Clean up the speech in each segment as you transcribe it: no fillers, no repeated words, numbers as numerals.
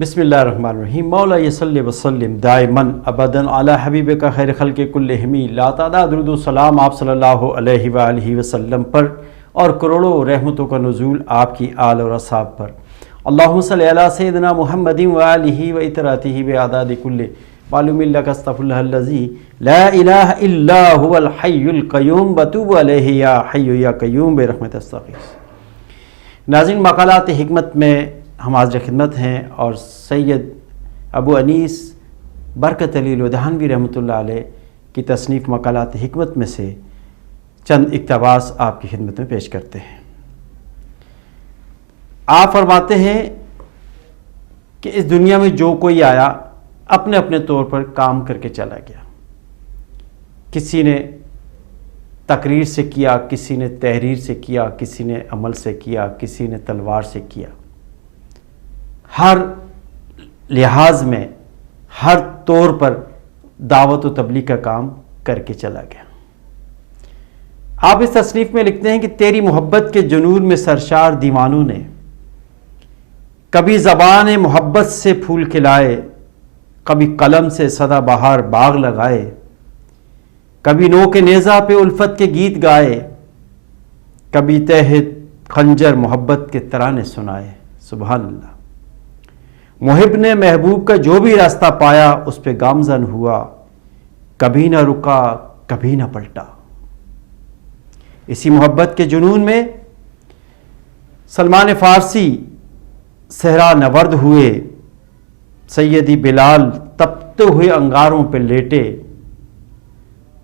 बिस्मिल्लाहिर्रहमानिर्रहीम। मौला यसल्लि वसल्लिम दाइमन अबदन अला हबीबिका खैर खल्क़ि कुल्लिहिम ला तादाद दुरूद सलाम आप सल्लल्लाहु अलैहि व आलिहि वसल्लम पर और करोड़ों रहमतों का नुज़ूल आपकी आल और असहाब पर। अल्लाहुम्मा सल्लि अला सय्यिदिना मुहम्मदिन व आलिहि व इतरातिहि व आदादि कुल्लि मालूमिन लक अस्तगफिरुल्लाहल्लज़ी ला इलाहा इल्ला हुवल हय्युल क़य्यूम व तूबु अलैहि या हय्यु या क़य्यूम बिरहमतिक अस्तग़ीस। नाज़रीन, मक़ालात हिकमत में हम हाज़िर खिदमत हैं और सैयद अबू अनीस बरकत अली लुधियानवी रहमतुल्लाह अलैह की तसनीफ़ मक़ालात हिकमत में से चंद इक़्तिबास आपकी खिदमत में पेश करते हैं। आप फरमाते हैं कि इस दुनिया में जो कोई आया अपने अपने तौर पर काम करके चला गया। किसी ने तकरीर से किया, किसी ने तहरीर से किया, किसी ने अमल से किया, किसी ने तलवार से किया। हर लिहाज में हर तौर पर दावत व तबलीग का काम करके चला गया। आप इस तसनीफ़ में लिखते हैं कि तेरी मोहब्बत के जुनून में सरशार दीवानों ने कभी ज़बान मोहब्बत से फूल खिलाए, कभी कलम से सदाबहार बाग लगाए, कभी नोक नेज़ा पे उल्फत के गीत गाए, कभी तह खंजर मोहब्बत के तराने सुनाए। सुभान अल्लाह। मुहिब ने महबूब का जो भी रास्ता पाया उस पे गामज़न हुआ, कभी ना रुका कभी ना पलटा। इसी मोहब्बत के जुनून में सलमान फ़ारसी सहरा नवर्द हुए, सैयदी बिलाल तपते हुए अंगारों पे लेटे,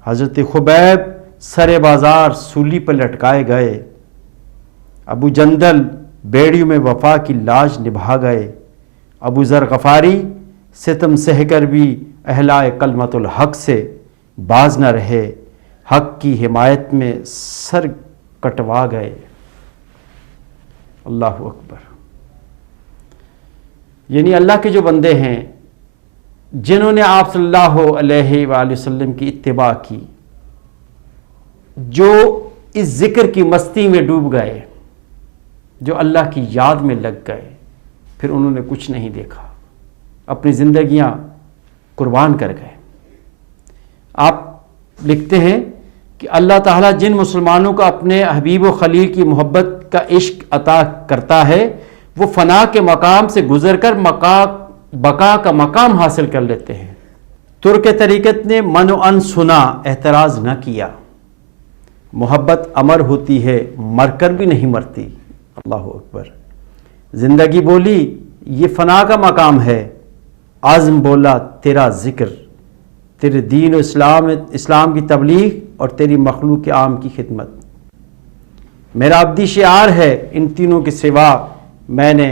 हज़रत खुबैब सरे बाज़ार सूली पर लटकाए गए, अबू जंदल बेड़ियों में वफ़ा की लाज निभा गए, अबू ज़र गफ़ारी सितम सहकर भी अहलाए कलमतुल हक़ से बाज न रहे, हक़ की हिमायत में सर कटवा गए। अल्लाहु अकबर। यानी अल्लाह के जो बंदे हैं जिन्होंने आप सल्लल्लाहु अलैहि वसल्लम की इत्तिबा की, जो इस ज़िक्र की मस्ती में डूब गए, जो अल्लाह की याद में लग गए, फिर उन्होंने कुछ नहीं देखा, अपनी ज़िंदगियां कुर्बान कर गए। आप लिखते हैं कि अल्लाह ताला जिन मुसलमानों को अपने हबीब व खलील की मोहब्बत का इश्क अता करता है वो फ़ना के मकाम से गुज़र कर बका का मकाम हासिल कर लेते हैं। तुर्क तरीक़त ने मन अन सुना, एतराज़ न किया। मोहब्बत अमर होती है, मरकर भी नहीं मरती। अल्लाहु अकबर। ज़िंदगी बोली ये फ़ना का मकाम है, आज़म बोला तेरा ज़िक्र, तेरे दीन और इस्लाम की तबलीग और तेरी मखलूक आम की खिदमत। मेरा अब्दी शिआर है, इन तीनों के सिवा मैंने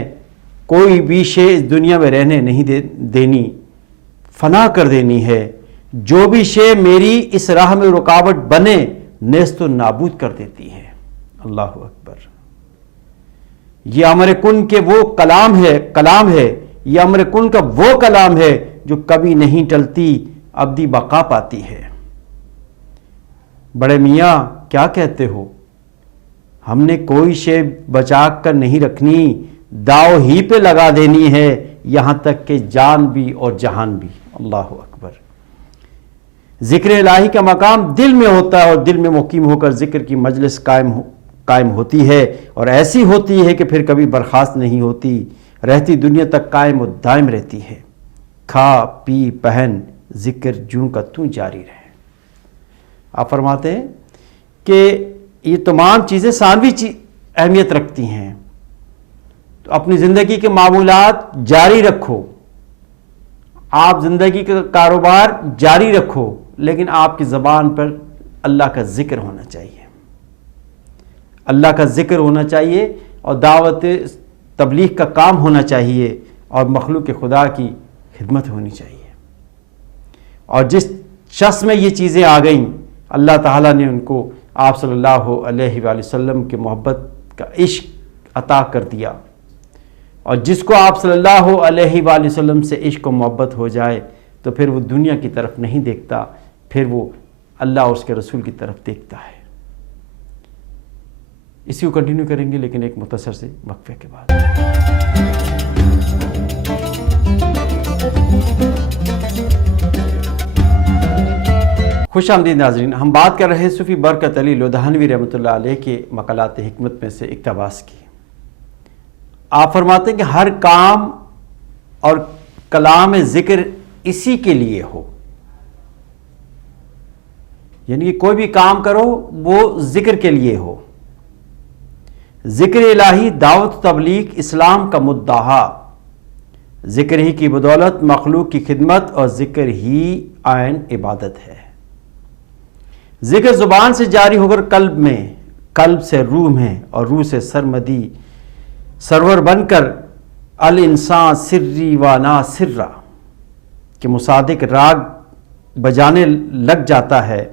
कोई भी शे इस दुनिया में रहने नहीं देनी, फ़ना कर देनी है। जो भी शे मेरी इस राह में रुकावट बने नेस्त व नाबूद कर देती है। अल्लाहु अकबर। ये अमर कुन के वो कलाम है, ये अमर कुन का वो कलाम है जो कभी नहीं टलती, अब्दी बका पाती है। बड़े मियाँ क्या कहते हो, हमने कोई शे बचा कर नहीं रखनी, दाव ही पे लगा देनी है, यहाँ तक कि जान भी और जहान भी। अल्लाहु अकबर। ज़िक्र इलाही का मकाम दिल में होता है और दिल में मुकीम होकर ज़िक्र की मजलिस कायम होती है और ऐसी होती है कि फिर कभी बर्खास्त नहीं होती, रहती दुनिया तक कायम और दायम रहती है। खा पी पहन ज़िक्र जूं का तू जारी रहे। आप फरमाते हैं कि ये तमाम चीज़ें सानवी अहमियत रखती हैं, तो अपनी ज़िंदगी के मामूलात जारी रखो, आप ज़िंदगी का कारोबार जारी रखो, लेकिन आपकी ज़बान पर अल्लाह का ज़िक्र होना चाहिए, अल्लाह का ज़िक्र होना चाहिए और दावत तबलीग का काम होना चाहिए और मखलूक खुदा की खिदमत होनी चाहिए। और जिस शख्स में ये चीज़ें आ गईं, अल्लाह ताला ने उनको आप सल्लल्लाहु अलैहि वसल्लम की मोहब्बत का इश्क अता कर दिया। और जिसको आप सल्लल्लाहु अलैहि वसल्लम से इश्क व मोहब्बत हो जाए तो फिर वो दुनिया की तरफ नहीं देखता, फिर वो अल्लाह और उसके रसूल की तरफ देखता है। इसी को कंटिन्यू करेंगे लेकिन एक मुख्तसर से वक्फे के बाद। خوش آمدید ناظرین، ہم بات کر رہے ہیں صوفی برکت علی لدھیانوی رحمۃ اللہ علیہ کے مقالات حکمت میں سے اقتباس کی۔ آپ فرماتے ہیں کہ ہر کام اور کلام ذکر اسی کے لیے ہو، یعنی کہ کوئی بھی کام کرو وہ ذکر کے لیے ہو۔ ذکر الہی دعوت تبلیغ اسلام کا مدعا، ذکر ہی کی بدولت مخلوق کی خدمت اور ذکر ہی عین عبادت ہے۔ ذکر زبان سے جاری ہو کر قلب میں، قلب سے روح میں اور روح سے سرمدی سرور بن کر الانسان سری و نا سرا کے مصادق راگ بجانے لگ جاتا ہے۔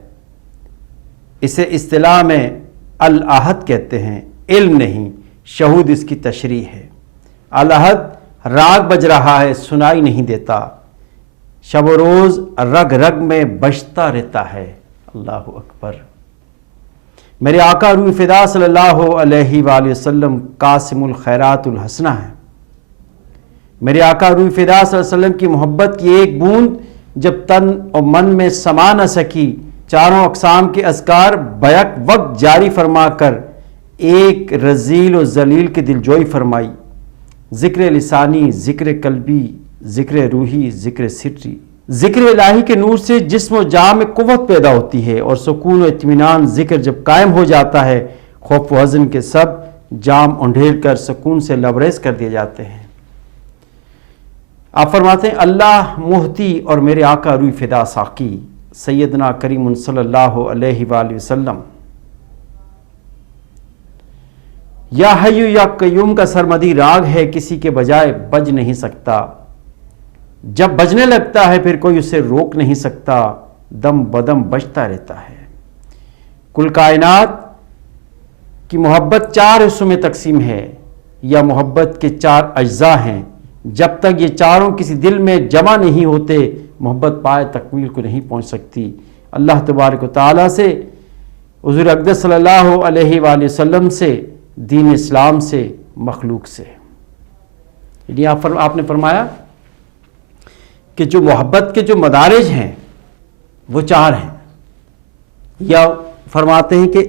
اسے اصطلاح میں الاحد کہتے ہیں، علم نہیں شہود اس کی تشریح ہے۔ الاحد راگ بج رہا ہے سنائی نہیں دیتا، شب و روز رگ رگ میں بجتا رہتا ہے۔ اللہ اکبر۔ میرے آقا روح فدا صلی اللہ علیہ وآلہ وسلم قاسم الخیرات الحسنہ ہے۔ میرے آقا روح فدا صلی اللہ علیہ وسلم کی محبت کی ایک بوند جب تن اور من میں سما نہ سکی، چاروں اقسام کے اذکار بیک وقت جاری فرما کر ایک رذیل و ذلیل کی دلجوئی فرمائی۔ ذکر لسانی، ذکر قلبی، ذکر روحی، ذکر سری، ذکر الہی کے نور سے جسم و جان میں قوت پیدا ہوتی ہے اور سکون و اطمینان ذکر جب قائم ہو جاتا ہے، خوف و حزن کے سب جام انڈھیل کر سکون سے لبریز کر دیے جاتے ہیں۔ آپ فرماتے ہیں اللہ محتی اور میرے آقا روح فدا ساقی سیدنا کریم صلی اللہ علیہ وآلہ وسلم یا حیو یا قیوم کا سرمدی راگ ہے، کسی کے بجائے بج نہیں سکتا۔ جب بجنے لگتا ہے پھر کوئی اسے روک نہیں سکتا، دم بدم بجتا رہتا ہے۔ کل کائنات کی محبت چار حصوں میں تقسیم ہے، یا محبت کے چار اجزاء ہیں۔ جب تک یہ چاروں کسی دل میں جمع نہیں ہوتے، محبت پائے تکمیل کو نہیں پہنچ سکتی۔ اللہ تبارک و تعالیٰ سے، حضور اقدس صلی اللہ علیہ وآلہ وسلم سے، دین اسلام سے، مخلوق سے۔ یعنی آپ نے فرمایا کہ جو محبت کے جو مدارج ہیں وہ چار ہیں، یا فرماتے ہیں کہ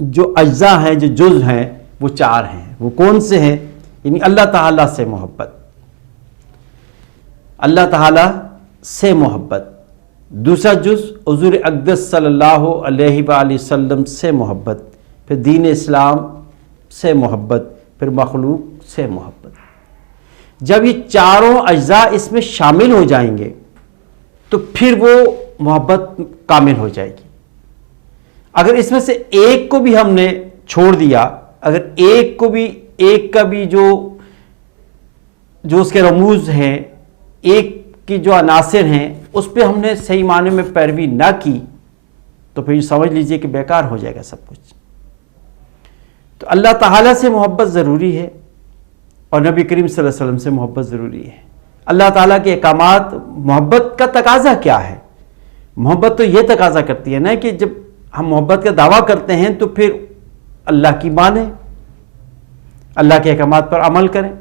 جو اجزاء ہیں، جو جز ہیں وہ چار ہیں۔ وہ کون سے ہیں؟ یعنی اللہ تعالیٰ سے محبت، اللہ تعالیٰ سے محبت، دوسرا جز حضور اقدس صلی اللہ علیہ وآلہ وسلم سے محبت، پھر دین اسلام سے محبت، پھر مخلوق سے محبت۔ جب یہ چاروں اجزاء اس میں شامل ہو جائیں گے تو پھر وہ محبت کامل ہو جائے گی۔ اگر اس میں سے ایک کو بھی ہم نے چھوڑ دیا، اگر ایک کا بھی جو اس کے رموز ہیں، ایک کی جو عناصر ہیں، اس پہ ہم نے صحیح معنی میں پیروی نہ کی تو پھر سمجھ لیجئے کہ بیکار ہو جائے گا سب کچھ۔ تو اللہ تعالیٰ سے محبت ضروری ہے اور نبی کریم صلی اللہ علیہ وسلم سے محبت ضروری ہے۔ اللہ تعالیٰ کے احکامات، محبت کا تقاضا کیا ہے؟ محبت تو یہ تقاضا کرتی ہے نا کہ جب ہم محبت کا دعویٰ کرتے ہیں تو پھر اللہ کی مانیں، اللہ کے احکامات پر عمل کریں۔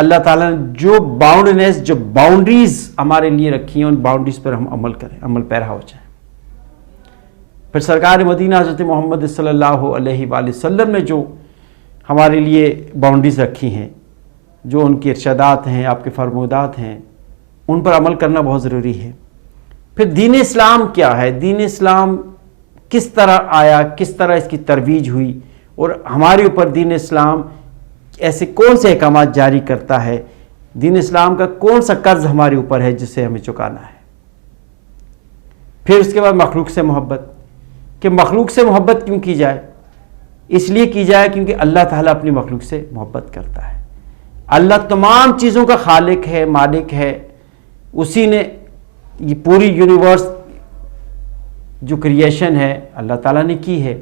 اللہ تعالیٰ نے جو باؤنڈریز ہمارے لیے رکھی ہیں، ان باؤنڈریز پر ہم عمل کریں، عمل پیرا ہو جائیں۔ پھر سرکار مدینہ حضرت محمد صلی اللہ علیہ وآلہ وسلم نے جو ہمارے لیے باؤنڈریز رکھی ہیں، جو ان کی ارشادات ہیں، آپ کے فرمودات ہیں، ان پر عمل کرنا بہت ضروری ہے۔ پھر دین اسلام کیا ہے؟ دین اسلام کس طرح آیا، کس طرح اس کی ترویج ہوئی، اور ہمارے اوپر دین اسلام ایسے کون سے احکامات جاری کرتا ہے؟ دین اسلام کا کون سا قرض ہمارے اوپر ہے جسے ہمیں چکانا ہے؟ پھر اس کے بعد مخلوق سے محبت، کہ مخلوق سے محبت کیوں کی جائے؟ اس لیے کی جائے کیونکہ اللہ تعالیٰ اپنی مخلوق سے محبت کرتا ہے۔ اللہ تمام چیزوں کا خالق ہے، مالک ہے، اسی نے یہ پوری یونیورس جو کریشن ہے اللہ تعالیٰ نے کی ہے۔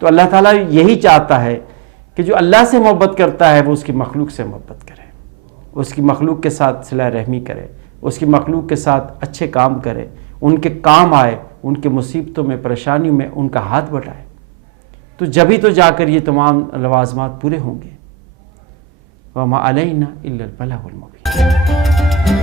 تو اللہ تعالیٰ یہی چاہتا ہے کہ جو اللہ سے محبت کرتا ہے وہ اس کی مخلوق سے محبت کرے، اس کی مخلوق کے ساتھ صلہ رحمی کرے، اس کی مخلوق کے ساتھ اچھے کام کرے، ان کے کام آئے، ان کے مصیبتوں میں، پریشانیوں میں ان کا ہاتھ بٹائے، تو جبھی تو جا کر یہ تمام لوازمات پورے ہوں گے۔ وَمَا عَلَيْنَا إِلَّا الْبَلَاغُ الْمُبِينُ۔